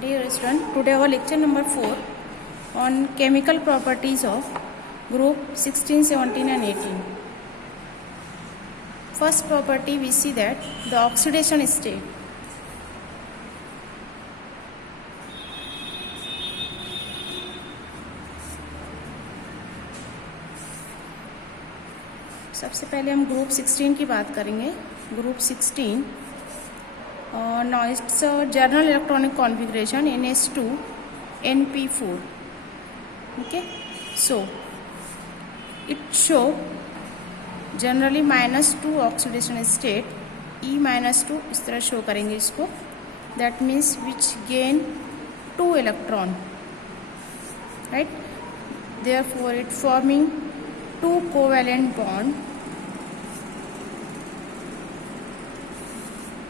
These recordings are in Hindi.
Dear student, today our lecture number 4 on chemical properties of group 16, 17 and 18. First property we see that the oxidation state. सबसे पहले हम ग्रुप 16 की बात करेंगे. Group 16 now it's a general electronic configuration NH2 NP4. Okay, so it show generally -2 oxidation state E-2 इस तरह शो करेंगे इसको. that means which gain 2 electron, right? Therefore it forming 2 covalent bond,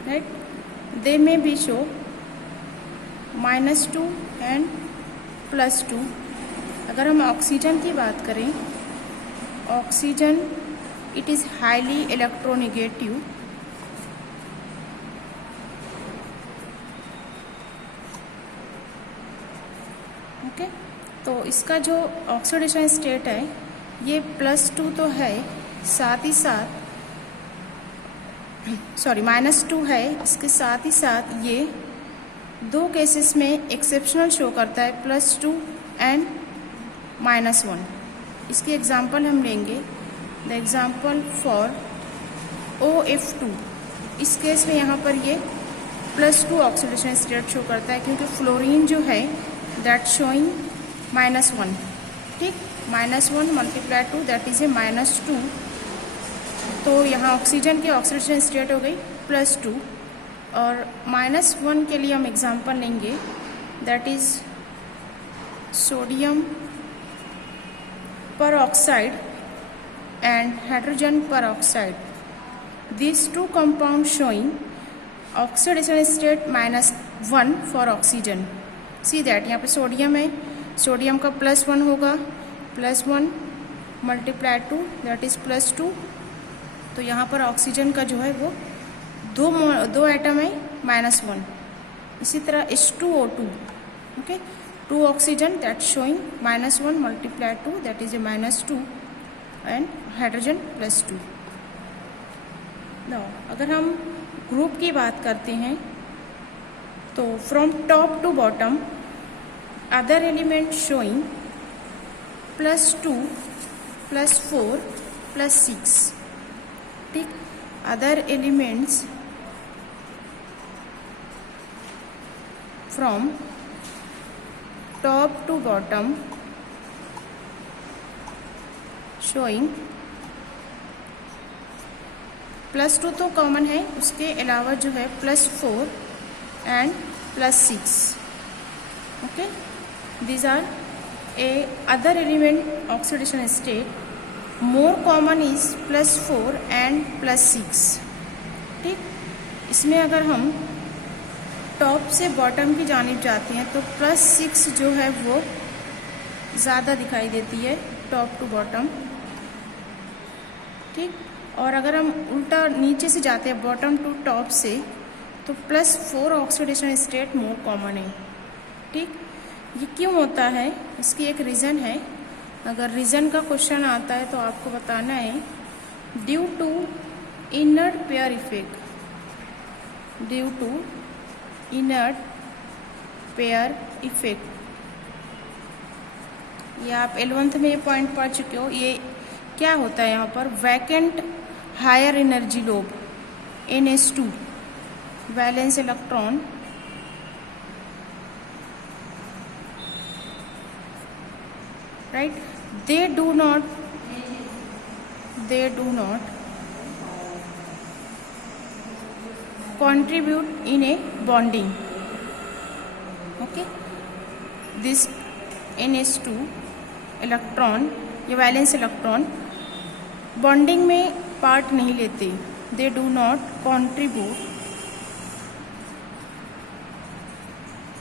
right? They may be show -2 and +2. अगर हम ऑक्सीजन की बात करें, oxygen it is highly electronegative. Okay, तो इसका जो ऑक्सीडेशन स्टेट है ये +2 तो है, साथ ही साथ -2 है. इसके साथ ही साथ ये दो केसेस में एक्सेप्शनल शो करता है, +2 एंड -1. इसके एग्जांपल हम लेंगे. The example for OF2. इस केस में यहाँ पर ये +2 ऑक्सीडेशन स्टेट शो करता है क्योंकि फ्लोरीन जो है दैट शोइंग -1. ठीक, -1 × 2 दैट इज ए -2. तो यहाँ ऑक्सीजन की ऑक्सीडेशन स्टेट हो गई +2. और -1 के लिए हम एग्जांपल लेंगे, that is sodium peroxide and hydrogen peroxide. These two compounds showing oxidation state -1 for oxygen. See that यहाँ पे सोडियम है, सोडियम का +1 होगा, +1 × 2 दैट इज +2. तो यहाँ पर ऑक्सीजन का जो है वो दो एटम है -1. इसी तरह H2O2. Okay, 2 oxygen that showing -1 × 2 that is a -2 and hydrogen +2. Now अगर हम ग्रुप की बात करते हैं तो from top to bottom other element showing +2 +4 +6. ठीक, other elements from top to bottom showing +2 तो कॉमन है, उसके अलावा जो है +4 and +6. Okay, these are a other element oxidation state. More common is +4 and +6. ठीक, इसमें अगर हम टॉप से बॉटम की जानिब जाते हैं तो +6 जो है वो ज़्यादा दिखाई देती है टॉप टू बॉटम. ठीक, और अगर हम उल्टा नीचे से जाते हैं बॉटम टू टॉप से तो +4 ऑक्सीडेशन स्टेट मोर कॉमन है. ठीक, ये क्यों होता है, इसकी एक रीज़न है. अगर रीज़न का क्वेश्चन आता है तो आपको बताना है due to inert pair effect. Due to inert pair effect. ये आप 11th में ये पॉइंट पढ़ चुके हो. ये क्या होता है यहाँ पर, vacant higher energy lobe NH2 valence electron right, they do not contribute in a bonding. Okay, this NH2 electron, ये वैलेंस इलेक्ट्रॉन बॉन्डिंग में पार्ट नहीं लेते. They do not contribute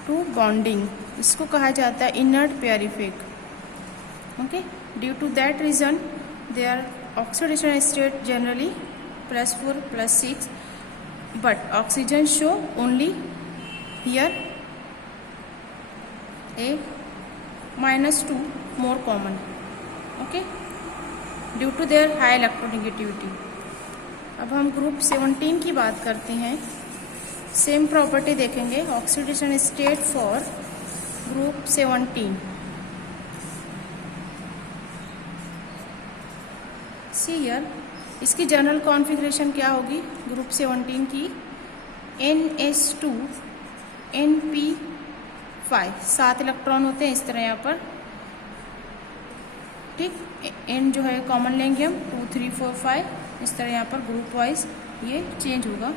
to bonding. इसको कहा जाता है inert pair effect. Okay, due to that reason their oxidation state generally +4 +6, but oxygen show only here -2 more common, okay, due to their high electronegativity. अब हम ग्रुप 17 की बात करते हैं. सेम प्रॉपर्टी देखेंगे. Oxidation state for group 17. See here, इसकी जनरल कॉन्फ़िगरेशन क्या होगी ग्रुप 17 की? NH2 NP5, 7 इलेक्ट्रॉन होते हैं इस तरह यहाँ पर, ठीक. N जो है कॉमन लेंगे हम, 2 3 4 5, इस तरह यहाँ पर ग्रुप वाइज ये चेंज होगा.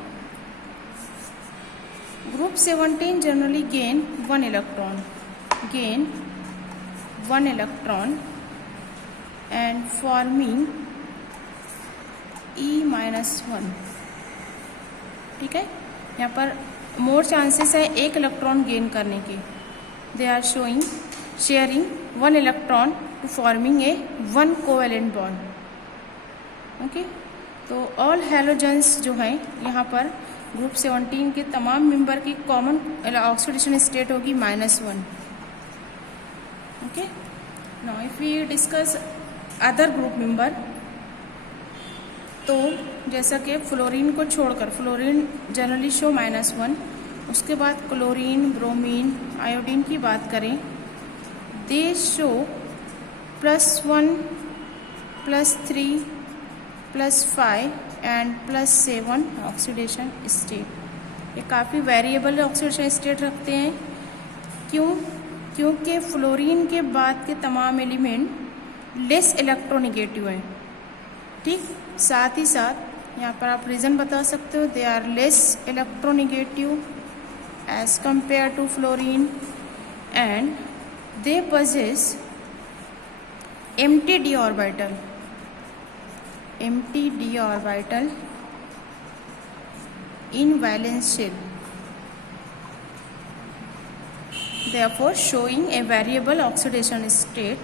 Group 17 generally gain 1 electron and forming E-1, ठीक है. यहाँ पर मोर चांसेस है 1 इलेक्ट्रॉन गेन करने के. They are sharing 1 electron to forming a 1 covalent bond, okay. तो ऑल हैलोजेंस जो हैं यहाँ पर ग्रुप 17 के तमाम मेंबर की कॉमन ऑक्सीडेशन स्टेट होगी -1, okay. Now if we discuss other group member, तो जैसा कि फ्लोरीन को छोड़कर, फ्लोरीन जनरली शो -1, उसके बाद क्लोरीन, ब्रोमीन, आयोडीन की बात करें, दे शो +1, +3, +5 एंड +7 ऑक्सीडेशन स्टेट. ये काफ़ी वेरिएबल ऑक्सीडेशन स्टेट रखते हैं. क्योंकि फ्लोरीन के बाद के तमाम एलिमेंट लेस इलेक्ट्रोनेगेटिव हैं, ठीक. साथ ही साथ यहाँ पर आप रीज़न बता सकते हो, they are less electronegative as compare to fluorine and they possess empty d orbital in valence shell, therefore showing a variable oxidation state.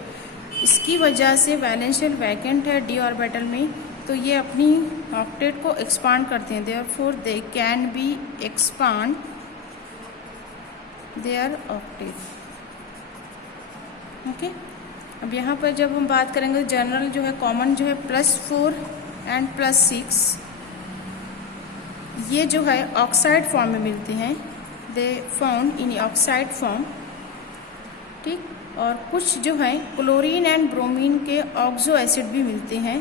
इसकी वजह से वैलेंस शेल वैकेंट है d ऑर्बिटल में, तो ये अपनी ऑक्टेट को एक्सपांड करते हैं. therefore they can be expand their octet, okay. अब यहाँ पर जब हम बात करेंगे जनरल जो है कॉमन जो है +4 एंड +6, ये जो है ऑक्साइड फॉर्म में मिलते हैं. दे फाउंड इन ऑक्साइड फॉर्म, ठीक. और कुछ जो है क्लोरीन एंड ब्रोमीन के ऑक्सो एसिड भी मिलते हैं.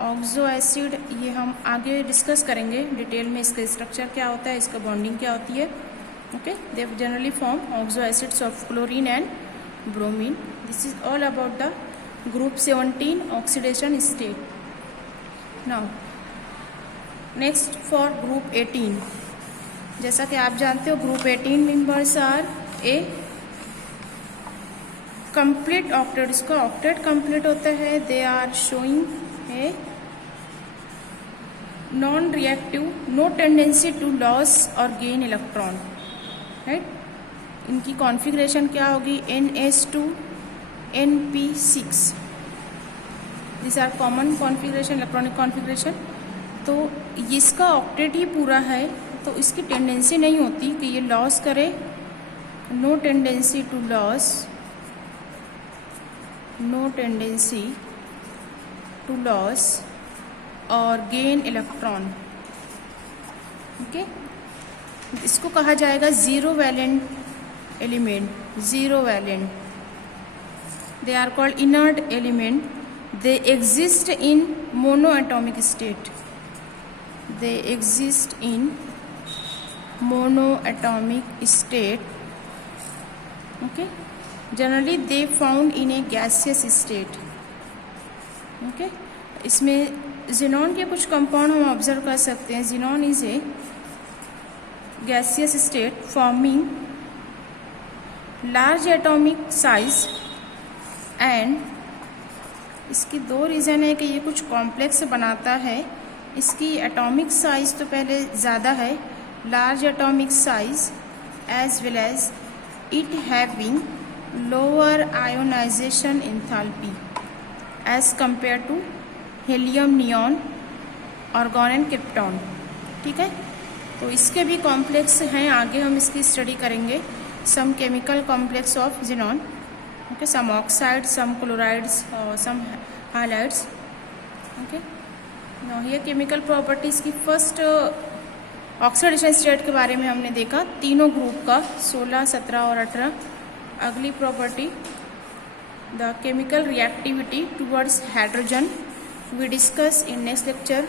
ऑक्सो एसिड ये हम आगे डिस्कस करेंगे डिटेल में, इसका स्ट्रक्चर क्या होता है, इसका बॉन्डिंग क्या होती है, okay. They generally form oxo acids of chlorine and bromine. This is all about the group 17 oxidation state. Now next for group 18. जैसा कि आप जानते हो group 18 members are a complete octet. इसका ऑक्टेट कंप्लीट होता है. They are showing a non reactive, no tendency to loss और गेन इलेक्ट्रॉन, राइट. इनकी कॉन्फ़िगरेशन क्या होगी? NH2 NP6. This are common configuration, electronic configuration. तो इसका ऑक्टेट ही पूरा है, तो इसकी टेंडेंसी नहीं होती कि ये लॉस करे. No tendency to loss, no tendency to loss और गेन इलेक्ट्रॉन, ओके. इसको कहा जाएगा zero valent element, zero valent. They are called inert element. They exist in mono atomic state, they exist in mono atomic state, okay. Generally they found in a gaseous state, okay. इसमें ज़ीनॉन के कुछ कंपाउंड हम ऑब्जर्व कर सकते हैं. Xenon is a gaseous state forming large atomic size and इसकी 2 रीज़न है कि ये कुछ कॉम्प्लेक्स बनाता है. इसकी एटॉमिक साइज तो पहले ज़्यादा है, large atomic size, as well as it having lower ionisation enthalpy as compare to helium, neon, argon and krypton, ठीक है. तो इसके भी कॉम्प्लेक्स हैं, आगे हम इसकी स्टडी करेंगे. some chemical complex of xenon. Okay, some oxides, some chlorides, some halides. Okay, now here chemical properties की first ऑक्सीडेशन स्टेट के बारे में हमने देखा, तीनों ग्रुप का 16, 17 और 18. अगली property the chemical reactivity towards hydrogen. We discuss in next lecture